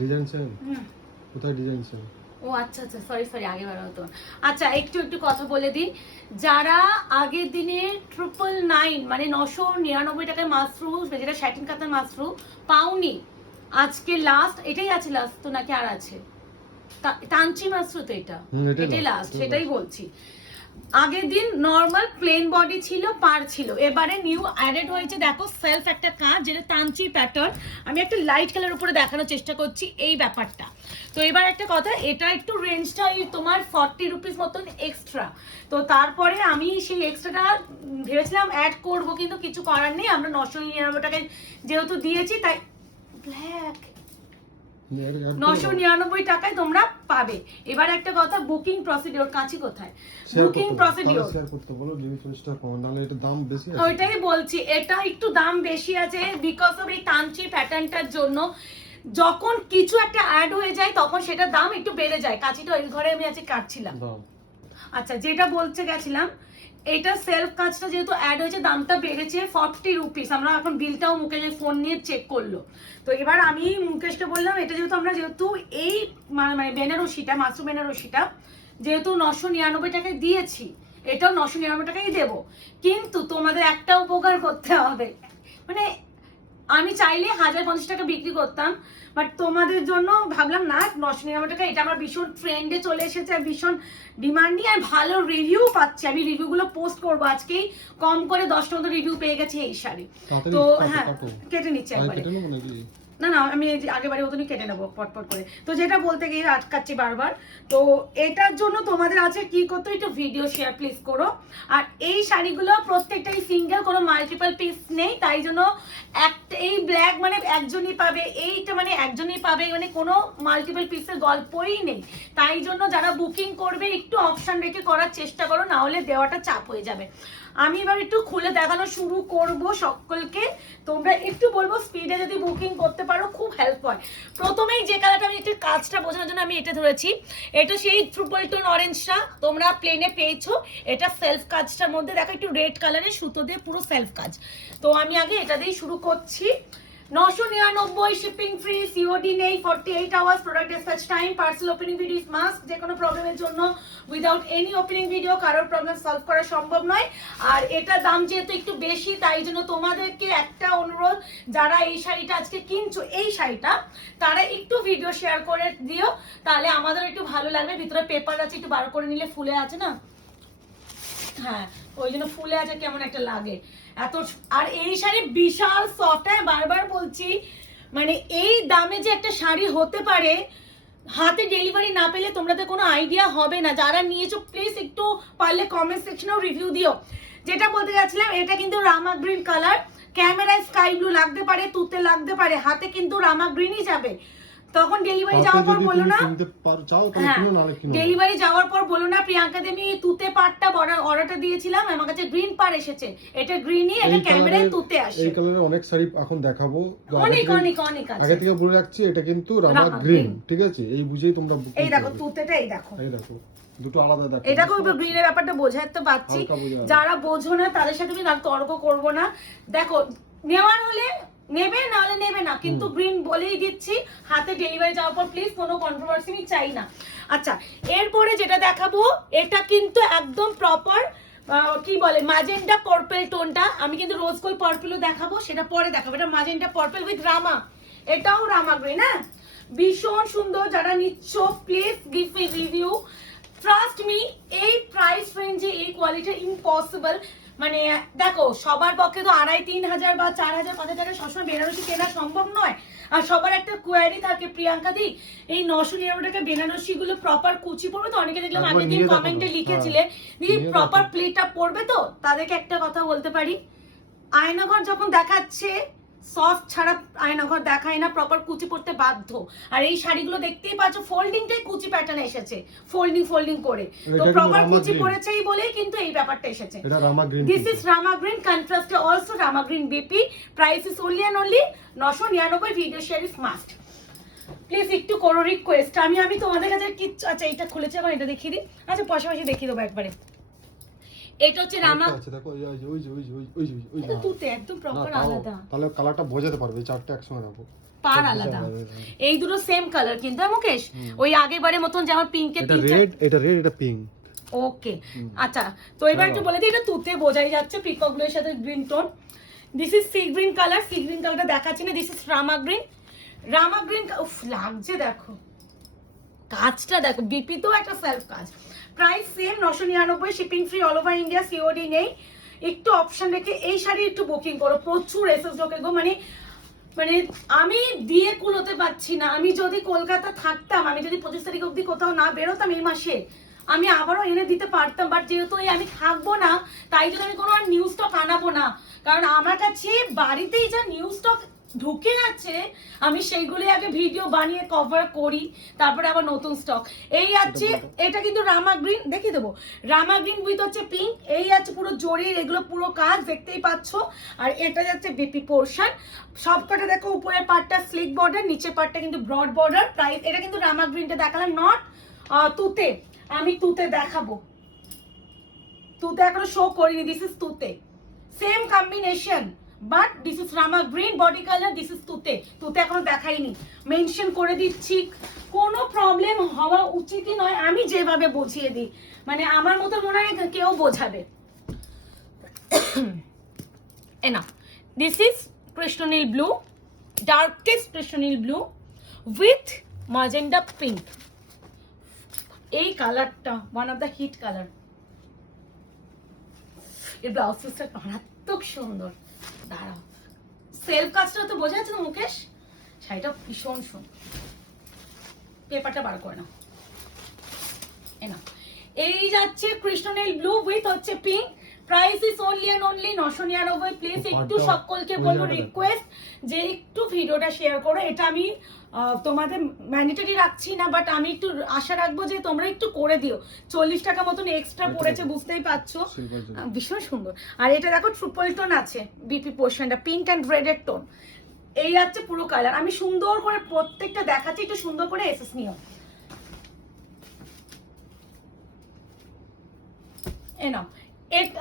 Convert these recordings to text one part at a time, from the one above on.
Design same. কোথায় design same? ও আচ্ছা আচ্ছা, সরি আগে বার হতো। আচ্ছা একটু কথা বলে দিই, যারা আগের দিনে 999 মানে 999 টাকায় মাশরু, যেটা স্যাটিন কাতান মাশরু পাওনি, আজকে লাস্ট এটাই আছে, লাস্ট তো নাকি আর আছে? তানচি মাশরু তো এটাই লাস্ট, সেটাই বলছি। আগের দিন নর্মাল প্লেন বডি ছিল, পার ছিল, এবারে নিউ অ্যাডেড হয়েছে দেখো সেলফ একটা কাজ, যেটা তানচি প্যাটার্ন। আমি একটা লাইট কালার উপরে দেখানোর চেষ্টা করছি এই ব্যাপারটা। তো এবার একটা কথা, এটা একটু রেঞ্জটা তোমার 40 রুপিস মতন এক্সট্রা। তো তারপরে আমি সেই এক্সট্রাটা ভেবেছিলাম অ্যাড করব, কিন্তু কিছু করার নেই, আমরা 999 টাকায় যেহেতু দিয়েছি তাই ব্ল্যাক 999 টাকায় তোমরা পাবে। এবার একটা কথা, বুকিং প্রসিডিওর কাঁচি কোথায়? বুকিং প্রসিডিওর শেয়ার করতে বলো, যদি 20 টাকা কম, নালে এটা দাম বেশি আছে। ওইটাই বলছি, এটা একটু দাম বেশি আছে বিকজ অফ এই তানচি প্যাটার্নটার জন্য। যখন কিছু একটা অ্যাড হয়ে যায় তখন সেটা দাম একটু বেড়ে যায়। কাঁচিটা ওই ঘরে আমি আজকে কাটছিলাম। আচ্ছা যেটা বলতে গেছিলাম, এটা সেলফ কাজটা যেহেতু অ্যাড হয়েছে দামটা বেড়েছে 40 রুপিস। আমরা এখন বিলটাও মুকেশের ফোন নিয়ে চেক করলো। তো এবার আমি মুকেশকে বললাম, এটা যেহেতু এই মানে বেনারসিটা, মাশরু বেনারসিটা যেহেতু 999 টাকায় দিয়েছি, এটাও 999 টাকাই দেবো, কিন্তু তোমাদের একটা উপকার করতে হবে। মানে আমি চাইলে 1050 টাকা বিক্রি করতাম, বাট তোমাদের জন্য ভাবলাম না, 999 টাকা, এটা আমার ভীষণ ট্রেন্ডে চলে এসেছে, ভীষণ ডিমান্ডিং, আর ভালো রিভিউ পাচ্ছি। আমি রিভিউগুলো পোস্ট করবো আজকেই, কম করে 10টা মতো রিভিউ পেয়ে গেছি এই শাড়ি। তো হ্যাঁ কেটে নিচ্ছি একবারে, না আমি আগেবারে মতনই কেটে নেবো পটপট করে। তো যেটা বলতে গিয়ে আটকাচ্ছি বারবার, তো এটার জন্য তোমাদের আছে কি করতে, একটু ভিডিও শেয়ার প্লিজ করো। আর এই শাড়িগুলো প্রত্যেকটাই সিঙ্গেল, কোনো মাল্টিপল পিস নেই, তাই জন্য এই ব্ল্যাক মানে একজনই পাবে, এইটা মানে একজনই পাবে, মানে কোনো মাল্টিপল পিসের গল্পই নেই। তাই জন্য যারা বুকিং করবে একটু অপশন রেখে করার চেষ্টা করো, না হলে দেওয়াটা চাপ হয়ে যাবে। আমি এবার একটু খুলে দেখানো শুরু করব সকলকে, তোমরা একটু বলবো স্পিডে যদি বুকিং করতে পারো খুব হেল্প হয়। প্রথমেই যে কালারটা, আমি একটু কাজটা বোঝানোর জন্য আমি এটা ধরেছি, এটা সেই ট্রিপল টোন অরেঞ্জটা তোমরা প্লেনে পেয়েছো, এটা সেলফ কাজটার মধ্যে দেখো একটু রেড কালারের সুতো দিয়ে পুরো সেলফ কাজ। তো আমি আগে এটা দিয়ে শুরু করছি। 999 শিপিং ফ্রি, সিওডি নেই, 48 hours product dispatch time, parcel opening video is must. যে কোনো প্রবলেমের জন্য উইদাউট এনি ওপেনিং ভিডিও কারোর প্রবলেম সলভ করা সম্ভব নয়। আর এটার দাম যেহেতু একটু বেশি, তাই জন্য তোমাদেরকে একটা অনুরোধ, যারা এই শাড়িটা আজকে কিনছো, এই শাড়িটা, তারা একটু ভিডিও শেয়ার করে দিও, তাহলে আমাদের একটু ভালো লাগবে। ভিতরে পেপার আছে, একটু বার করে নিলে, ফুলে আছে না, হ্যাঁ ওই জন্য ফুলে আছে, কেমন একটা লাগে এত। আর এই শাড়ি বিশাল সফট, হ্যাঁ বারবার বলছি, মানে এই দামে যে একটা শাড়ি হতে পারে, হাতে ডেলিভারি না পেলে তোমাদের কোনো আইডিয়া হবে না। যারা নিয়েছো প্লিজ একটু পারলে কমেন্ট সেকশনেও রিভিউ দিও। যেটা বলতে যাচ্ছিলাম, এটা কিন্তু রামা গ্রিন কালার, ক্যামেরায় স্কাই ব্লু লাগতে পারে, তুতে লাগতে পারে, হাতে কিন্তু রামা গ্রিনই যাবে। তখন ডেলিভারি যাওয়ার পর বলো না, ডেলিভারি যাওয়ার পর বলো না প্রিয়াঙ্কা দি আমি তুতে পাড়টা অর্ডারটা দিয়েছিলাম, আমার কাছে গ্রিন পাড় এসেছে, এটা গ্রিনই, এটা ক্যামেরায় তুতে আসে। এই কালারে অনেক শাড়ি এখন দেখাবো, অনেক আছে, আগে থেকে বলে রাখছি, এটা কিন্তু রামা গ্রিন, ঠিক আছে? এই বুঝেই তোমরা বুকিং। এই দেখো তুতেটা, এই দেখো দুটো আলাদা দেখো, এটা খুব গ্রিনের ব্যাপারটা বোঝাতে পারছি। যারা বোঝো না তাদের সাথে আমি তর্ক করব না। দেখো নেওয়ার হলে নেবে, না হলে নেবে না, কিন্তু গ্রিন বলেই দিচ্ছি। হাতে ডেলিভারি যাওয়ার পর প্লিজ কোনো কন্ট্রোভার্সি আমি চাই না। আচ্ছা এরপরে যেটা দেখাবো, এটা কিন্তু একদম প্রপার কি বলে ম্যাজেন্টা পার্পল টোনটা। আমি কিন্তু রোজ গোল্ড পার্পলও দেখাবো, সেটা পরে দেখাবো। এটা ম্যাজেন্টা পার্পল উইথ রামা, এটাও রামা গ্রিন, হ্যাঁ ভীষণ সুন্দর। যারা নিচ্ছ please give me review, trust me, এই প্রাইস রেঞ্জে এই কোয়ালিটি ইম্পসিবল। মানে দেখো সবার পক্ষে তো 2500-3000 বা 4000 5000 টাকা সবসময় বেনারসি কেনা সম্ভব নয়। আর সবার একটা কোয়ারি থাকে, প্রিয়াঙ্কা দি এই 999 টাকা বেনারসি গুলো প্রপার কুচি পড়বে তো? অনেকে দেখলাম আগের দিন কমেন্টে লিখেছিলে দিদি প্রপার প্লেটটা পড়বে তো? তাদেরকে একটা কথা বলতে পারি, আয়নাঘর যখন দেখাচ্ছে সফট ছাড়া আয়নাঘর দেখায় না, প্রপার কুচি পড়তে বাধ্য। আর এই শাড়িগুলো দেখতেই পাচ্ছ ফোল্ডিংটাই কুচি প্যাটার্ন এসেছে, ফোল্ডিং করে, তো প্রপার কুচি পড়েছেই বলেই কিন্তু এই ব্যাপারটা এসেছে। এটা Rama green, this is Rama green, contrast also Rama green BP, price is only and only 999, video share is must. Please একটু করো রিকোয়েস্ট। আমি তোমাদের কাছে কিচ্ছু, আচ্ছা এটা খুলেছে, এখন এটা দেখিয়ে দিই। আচ্ছা পাশাপাশি দেখিয়ে দেবো একবারে। এটা হচ্ছে রামা, আচ্ছা দেখো ওই এটা তুতে একদম প্রপার আলাদা, তাহলে কালারটা বোঝাতে পারবে, এই চারটে একসঙ্গে রাখো, পার আলাদা। এই দুটো সেম কালার কিন্তু মুকেশ, ওই আগেবারের মতন যেমন পিঙ্কের এটা রেড, এটা রেড, এটা পিঙ্ক। ওকে আচ্ছা, তো এবার একটু বলে দিই, এটা তুতে বোঝাই যাচ্ছে পিকক ব্লু এর সাথে green tone. This is C green colour, sea green কালারটা দেখাচ্ছি না, this is Rama green. Rama green উফ লাগছে দেখো, কাজটা দেখো, বিপি তো একটা সেলফ কাজ। Price same 999, shipping free all over India, COD নেই। একটু অপশন রেখে এই শাড়ি একটু বুকিং করো, প্রচুর এসএস ঢোকে গো, মানে মানে আমি দিয়ে কুলোতে পারছি না। আমি যদি কলকাতা থাকতাম, আমি যদি 25 তারিখ অবধি কোথাও না বেরোতাম এই মাসে, আমি আবারও এনে দিতে পারতাম, বাট যেহেতু আমি থাকবো না, তাই জন্য আমি কোনো আর নিউ স্টক আনাবো না, কারণ আমার কাছে বাড়িতেই যা নিউ স্টক ঢুকে যাচ্ছে, আমি সেইগুলি আগে ভিডিও বানিয়ে কভার করি, তারপরে আবার নতুন স্টক। এই আছে, এটা কিন্তু রামা গ্রিন, দেখিয়ে দেবো, রামা গ্রিন উইথ হচ্ছে পিঙ্ক। এই আছে পুরো জরির, এগুলো পুরো কাজ দেখতেই পাচ্ছ। আর এটা যাচ্ছে বিপি পোর্শন, সবকটা দেখো, উপরের পার্টটা স্লিক বর্ডার, নিচের পার্টটা কিন্তু ব্রড বর্ডার। প্রাইস, এটা কিন্তু রামা গ্রিনটা দেখালাম, নট তুতে। আমি তুতে দেখাবো, তুতে এখনো শো করিনি, দিস ইজ তুতে, same combination, but this is Rama green body colour, this is তুতে। তুতে এখনো দেখাইনি, মেনশন করে দিচ্ছি, কোনো প্রবলেম হওয়া উচিতই নয়, আমি যেভাবে বুঝিয়ে দিই, মানে আমার মতো মনে হয় কেউ বোঝাবে। এনা, দিস ইজ কৃষ্ণনীল ব্লু, ডার্কেস্ট কৃষ্ণনীল ব্লু উইথ ম্যাজেন্ডা পিঙ্ক। এই কালারটা one of the hit colour, এর ব্লাউজ পিসটা মারাত্মক সুন্দর। দাঁড়াও, সেলফ কাজটা তো বোঝা যাচ্ছে তো মুকেশ, শাড়িটা ভীষণ সুন্দর। পেপারটা বার করে নাও, এই যাচ্ছে কৃষ্ণনীল ব্লু উইথ হচ্ছে pink. Price is only and only 999। Please একটু সকলকে বলবো, রিকোয়েস্ট যে একটু ভিডিওটা শেয়ার করো। এটা আমি তোমাদের ম্যান্ডেটরি রাখছি না, বাট আমি একটু আশা রাখবো যে তোমরা একটু করে দিও। 40 টাকা মতন এক্সট্রা পড়েছে, বুঝতেই পারছো, ভীষণ সুন্দর। আর এটা দেখো ট্রিপল টোন আছে, বিপি পোর্শনটা পিঙ্ক অ্যান্ড রেড এর টোন। এই আছে পুরো কালার, আমি সুন্দর করে প্রত্যেকটা দেখাচ্ছি, একটু সুন্দর করে এসএস নিও।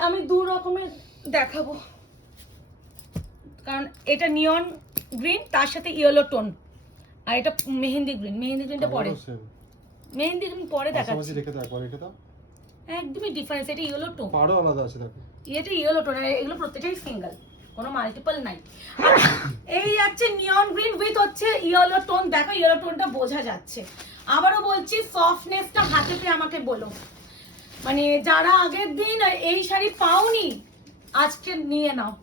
আমি দু রকমের দেখাবো, কারণ এটা নিয়ন গ্রিন, তার সাথে ইয়েলো টোন, আর এটা মেহেন্দি গ্রিন। মেহেন্দি গ্রিনটা পরে, মেহেন্দি গ্রিন পরে দেখাচ্ছি, একদমই ডিফারেন্স। এটা ইয়েলো টোন, পাড়ও আলাদা আছে দেখো, এটা ইয়েলো টোন, আর এগুলো প্রত্যেকটাই সিঙ্গেল, কোনো মাল্টিপল নাই। এই আছে নিয়ন গ্রিন উইথ হচ্ছে ইয়েলো টোন, দেখো ইয়েলো টোনটা বোঝা যাচ্ছে। আবারও বলছি, সফটনেসটা হাতে পেয়ে আমাকে বলো, মানে যারা আগের দিন এই শাড়ি পাওনি আজকে নিয়ে নাও।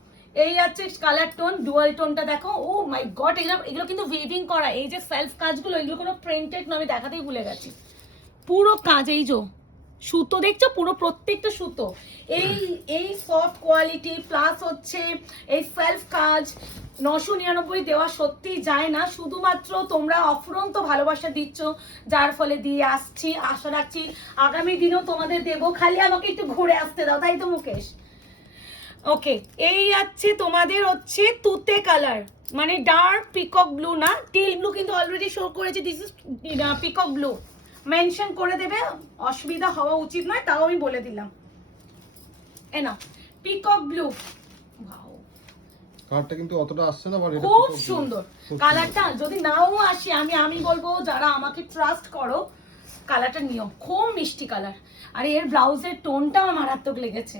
এই আছে কালার টোন, ডুয়াল টোনটা দেখো, ও মাই গড, এগুলো কিন্তু উইভিং করা, এই যে সেলফ কাজগুলো, এগুলো কোনো প্রিন্টেড না, আমি দেখাতেই ভুলে গেছি, পুরো কাজ। এই যে সুতো দেখছো, পুরো প্রত্যেকটা সুতো, এই সফট কোয়ালিটি প্লাস হচ্ছে এই সেলফ কাজ। 999 দেওয়া সত্যি যায় না, শুধুমাত্র তোমরা অফুরন্ত ভালোবাসা দিচ্ছ, যার ফলে দিয়ে আসছি। আশা রাখছি আগামী দিনও তোমাদের দেবো, খালি আমাকে একটু ঘুরে আসতে দাও, তাই তো মুকেশ? ওকে, এই আছে তোমাদের হচ্ছে তুতে কালার, মানে ডার্ক পিকক ব্লু না, টিল ব্লু কিন্তু অলরেডি শো করেছে, this is peacock blue. Mention করে দেবে, অসুবিধা হওয়া উচিত নয়, তাও আমি বলে দিলাম। এনা পিকক ব্লু, কালারটা কিন্তু অতটা আসছে না, বাট এটা খুব সুন্দর কালারটা। যদি নাও আসে, আমি বলবো যারা আমাকে ট্রাস্ট করো, কালারটা নিও, খুব মিষ্টি কালার। আর এর ব্লাউজের টোনটাও মারাত্মক লেগেছে।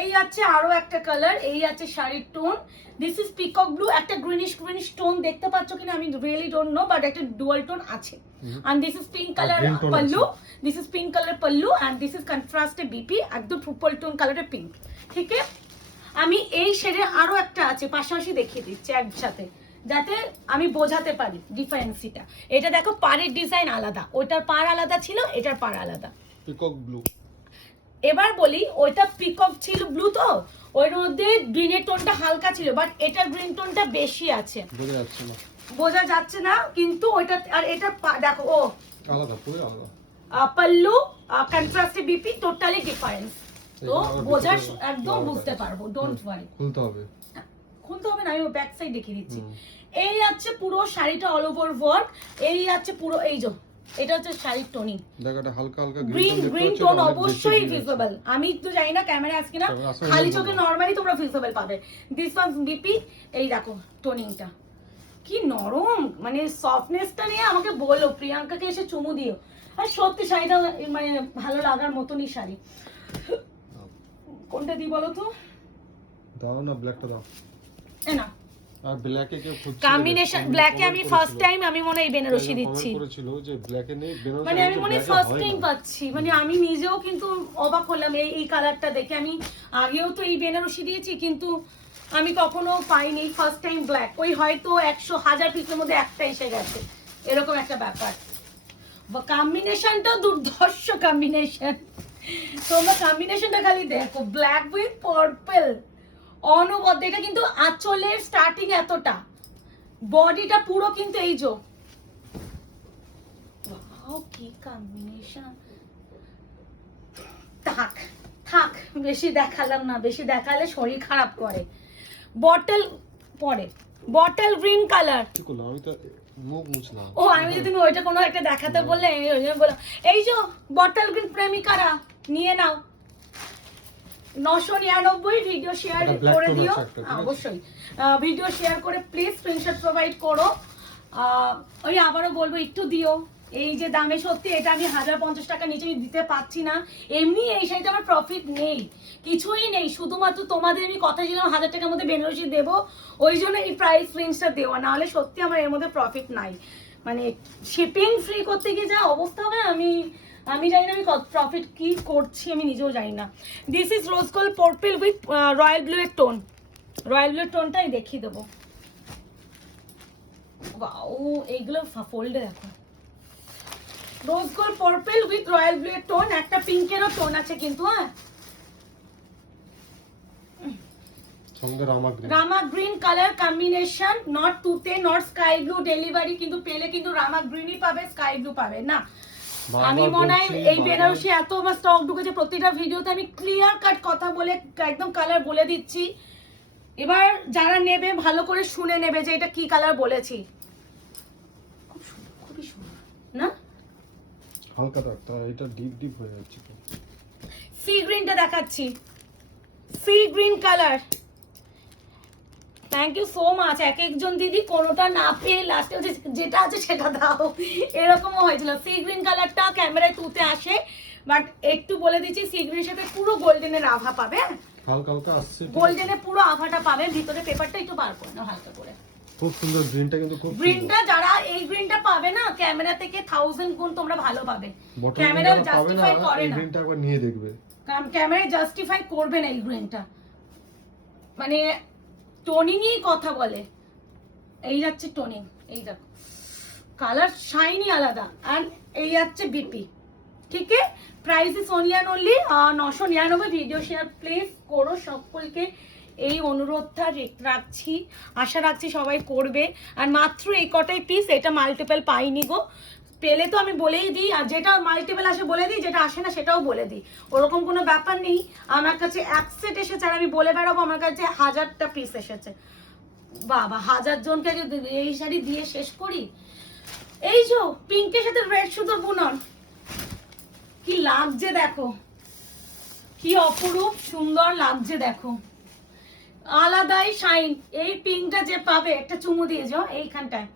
এই আছে আরো একটা কালার, এই আছে শাড়ির tone, this is peacock blue, একটা গ্রিনিশ টোন দেখতে পাচ্ছ কিনা আমি রিয়েলি ডোন্ট নো, বাট একটা ডুয়াল টোন আছে। and this is pink color pallu, this is pink color pallu, and this is contrasted bp, একদম ট্রিপল টোন কালারের pink. ঠিক আছে, আমি এই শেডে আরো একটা আছে, পাশাপাশি দেখিয়ে দিচ্ছি একসাথে, যাতে আমি বোঝাতে পারি ডিফারেন্সটা। এটা দেখো, পাড়ের ডিজাইন আলাদা, ওইটার পাড় আলাদা ছিল, এটার পাড় আলাদা, পিকক ব্লু। এবার বলি, ওইটা পিকক ছিল ব্লু, তো ওর মধ্যে গ্রিনের টোনটা হালকা ছিল, বাট এটার গ্রিন টোনটা বেশি আছে, বোঝা যাচ্ছে না কিন্তু ওইটা। আর এটা দেখো, ও আলাদা, পুরো আলাদা, পাল্লু কন্ট্রাস্টে বিপি, টোটালি ডিফারেন্স, তো বোঝা একদম বুঝতে পারবো, ডোন্ট ওয়ারি। খুলতে হবে না, আমি ব্যাক সাইড দেখিয়ে দিচ্ছি। এই আছে পুরো শাড়িটা অল ওভার ওয়ার্ক, এই আছে পুরো, এই যে এটা হচ্ছে শাড়ির টোনিং। দেখ এটা হালকা হালকা গ্রিন টোন অবশ্যই ভিজিবল। আমি তো জানি না ক্যামেরা আজকে না, খালি চোখে নরমালি তোমরা ভিজিবল পাবে। This was BP. এই দেখো টোনিংটা কি নরম, মানে সফটনেসটা নিয়ে আমাকে বলো, প্রিয়াঙ্কাকে এসে চুমু দিও। আর সত্যি শাড়িটা মানে ভালো লাগার মতনই শাড়ি। কোনটা দিই বলো তো? দাও না, ব্ল্যাকটা দাও। এ না, আর ব্ল্যাকে কেউ খুঁজছে, কম্বিনেশন ব্ল্যাকে আমি ফার্স্ট টাইম আমি মনে এই বেনারসি দিচ্ছি, করেছিল যে ব্ল্যাকে নেই বেনারসি, মানে আমি মনে ফার্স্ট টাইম পাচ্ছি, মানে আমি নিজেও কিন্তু অবাক হলাম এই কালারটা দেখে। আমি আগেও তো এই বেনারসি দিয়েছি কিন্তু আমি কখনো পাইনি, ফার্স্ট টাইম ব্ল্যাক। ওই হয়তো 100,000 পিসের মধ্যে একটা এসে গেছে, এরকম একটা ব্যাপার। কম্বিনেশনটা দুর্ধর্ষ কম্বিনেশন, তোমরা কম্বিনেশনটা খালি দেখো, ব্ল্যাক উইথ পার্পল অনবদ্য। এটা কিন্তু আঁচলের স্টার্টিং এতটা, বডিটা পুরো কিন্তু এই যে ওয়াও কি কম্বিনেশন। থাক থাক, বেশি দেখালাম না, বেশি দেখালে শরীর খারাপ করে। বটল পরে বটল গ্রিন কালার। কি করলাম আমি তো মুখ মুছলাম। ও আমি যদি তুমি ওইটা কোনো একটা দেখাতে বললে ওই জন্য বললাম। এই যে বটল গ্রিন প্রেমিকারা নিয়ে নাও, 999 ভিডিও শেয়ার করে দিও অবশ্যই, ভিডিও শেয়ার করে প্লিজ স্ক্রিনশট প্রোভাইড করো। ওই আবারও বলবো একটু দিও, এই যে দামে সত্যি এটা আমি 1050 টাকা নিচে আমি দিতে পারছি না। এমনি এই শাড়িতে আমার প্রফিট নেই, কিছুই নেই, শুধুমাত্র তোমাদের আমি কথা দিলাম 1000 টাকার মধ্যে বেনারসি দেবো, ওই জন্য এই প্রাইস রেঞ্জটা দেওয়া, না হলে সত্যি আমার এর মধ্যে প্রফিট নাই। মানে শিপিং ফ্রি করতে গিয়ে যা অবস্থা হবে, আমি জানি না আমি কত প্রফিট কি করছি, আমি নিজেও জানি না। This is rose gold purple with royal blue এর টোন, রয়্যাল ব্লু এর টোনটাই দেখিয়ে দেবো। ওয়াও এইগুলো ফোল্ডে দেখো, rose gold purple with royal blue এর টোন, একটা পিঙ্কেরও টোন আছে কিন্তু, হ্যাঁ সঙ্গে রামা গ্রিন কালার কম্বিনেশন, নট তুতে নট স্কাই ব্লু ডেলিভারি, কিন্তু পেলে কিন্তু রামা গ্রিনই পাবে, স্কাই ব্লু পাবে না। আমি মনে হয় এই বেনারসি এত আমার স্টক ঢুকেছে, প্রতিটা ভিডিওতে আমি ক্লিয়ার কাট কথা বলে একদম কালার বলে দিচ্ছি। এবার যারা নেবে ভালো করে শুনে নেবে যে এটা কি কালার বলেছি। খুব সুন্দর, খুবই সুন্দর না? হালকা দাগটা এটা ডিপ ডিপ হয়ে যাচ্ছে। সি গ্রিনটা দেখাচ্ছি, sea green colour. Thank you so much. এক একজন দিদি কোনোটা না পেয়ে লাস্টে যেটা আছে সেটা দাও, এরকমও হয়েছিল। সি গ্রিন কালারটা ক্যামেরায় তুতে আসে, বাট একটু বলে দিচ্ছি সি গ্রিনের সাথে পুরো গোল্ডেনের আভা পাবে, হালকা হালকা আসছে, গোল্ডেনের পুরো আভাটা পাবে। ভিতরে পেপারটা একটু বার করে নাও হালকা করে। খুব সুন্দর গ্রিনটা, কিন্তু খুব গ্রিনটা যারা এই গ্রিনটা পাবে না, ক্যামেরা থেকে 1000 গুণ তোমরা ভালো পাবে। ক্যামেরা জাস্টিফাই করে না, গ্রিনটা একবার নিয়ে দেখবে, ক্যামেরা জাস্টিফাই করবে না এই গ্রিনটা, মানে টোনিংই কথা বলে। এই যাচ্ছে টোনিং, এই দেখো কালার শাইনি আলাদা, আর এই যাচ্ছে বিপি। ঠিক আছে, price is only and only 999। Video share please করো, সকলকে এই অনুরোধটা রাখছি, আশা রাখছি সবাই করবে। আর মাত্র এই কটাই পিস, এটা মাল্টিপল পাইনি গো, পেলে তো আমি বলেই দিই, আর যেটা মাল্টিপল আসে বলে দিই, যেটা আসে না সেটাও বলে দিই, ওরকম কোনো ব্যাপার নেই। আমার কাছে এক সেট এসেছে আর আমি বলে বেড়াবো আমার কাছে 1000টা পিস এসেছে। বাবা 1000 জনকে যদি এই শাড়ি দিয়ে শেষ করি। এই যে পিঙ্কের সাথে রেড সুতো বুনন, কি লাগছে দেখো, কি অপরূপ সুন্দর লাগছে দেখো, আলাদাই শাইন। এই পিঙ্কটা যে পাবে একটা চুমু দিয়ে যাও, এইখানটায়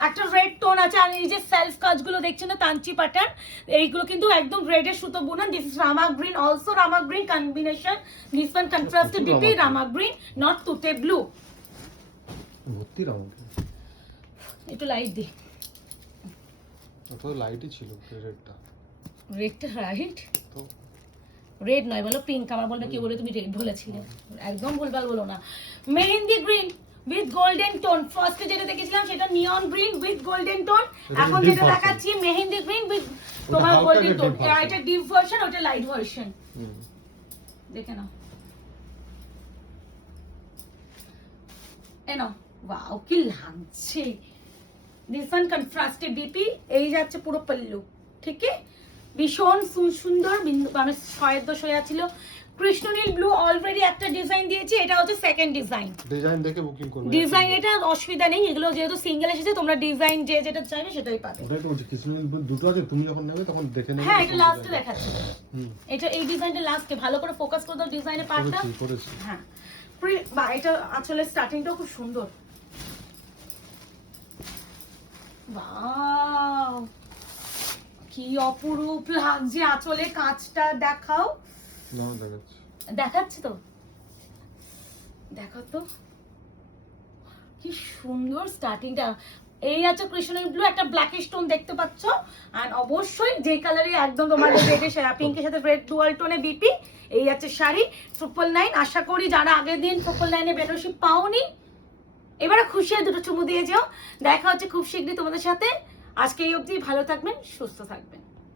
একটা রেড টোন আছে, আর এই যে সেলফ কাজগুলো দেখছেন না তাঞ্চি প্যাটার্ন, এইগুলো কিন্তু একদম রেডের সুতো বুনন। This is Rama green, also Rama green combination, this one contrasted BP Rama green, not তুতে ব্লু। ভর্তি রামা, একটু লাইট দি, তো লাইটই ছিল রেডটা, রেডটা রাইট তো রেড নয় বলো পিঙ্ক, আমার বলবে কি বলে তুমি রেড বলেছিলে, একদম ভুলভাল বলো না। Mehendi green with golden tone, ফার্স্টে যেটা দেখেছিলাম সেটা neon green with golden tone, এখন যেটা দেখাচ্ছি মেহেন্দি গ্রিন উইথ তোমার গোল্ডেন টোন। এটা ডিপ ভার্সন, ওটা লাইট ভার্সন, দেখে নাও। এনো ওয়াও কি লাগছে, দিস ওয়ান কন্ট্রাস্টেড বিপি, এই যাচ্ছে পুরো পল্লু। ঠিক আছে, ভীষণ সুন্দর, মানে 6 হয়ে ছিল, কৃষ্ণনীল ব্লু অলরেডি একটা ডিজাইন দিয়েছি, এটা হচ্ছে সেকেন্ড ডিজাইন। ডিজাইন দেখে বুকিং করবে। ডিজাইন এটা অসুবিধা নেই, এগুলো যেহেতু সিঙ্গেল এসেছে তোমরা ডিজাইন যে যেটা চাইবে সেটাই পাবে। ওটাই তো বলছি, কৃষ্ণনীল দুটো আছে, তুমি যখন নেবে তখন দেখে নেবে। হ্যাঁ, এটা লাস্টে দেখাচ্ছি। হুম, এটা এই ডিজাইনটা লাস্টে ভালো করে ফোকাস করে দাও ডিজাইনের পার্টটা। করেছি। হ্যাঁ, বা এটা আসলে স্টার্টিংটাও খুব সুন্দর। ওয়াও, কি অপরূপ লাগছে আঁচলে, কাঁচটা দেখাও। না, দেখাচ্ছি। দেখাচ্ছি তো, দেখো তো কি সুন্দর স্টার্টিংটা। এই আছে কৃষ্ণনীল ব্লু, একটা ব্ল্যাক স্টোন দেখতে পাচ্ছ, আর অবশ্যই যে কালারে একদম তোমার রেডের পিঙ্কের সাথে রেড ডুয়াল টোনে বিপি। এই আছে শাড়ি 999। আশা করি যারা আগের দিন 999 বেনারসি পাওনি, এবারে খুশি হয়ে দুটো চুমু দিয়ে যাও। দেখা হচ্ছে খুব শীঘ্রই তোমাদের সাথে। আজকে এই অবধি, ভালো থাকবেন, সুস্থ থাকবেন।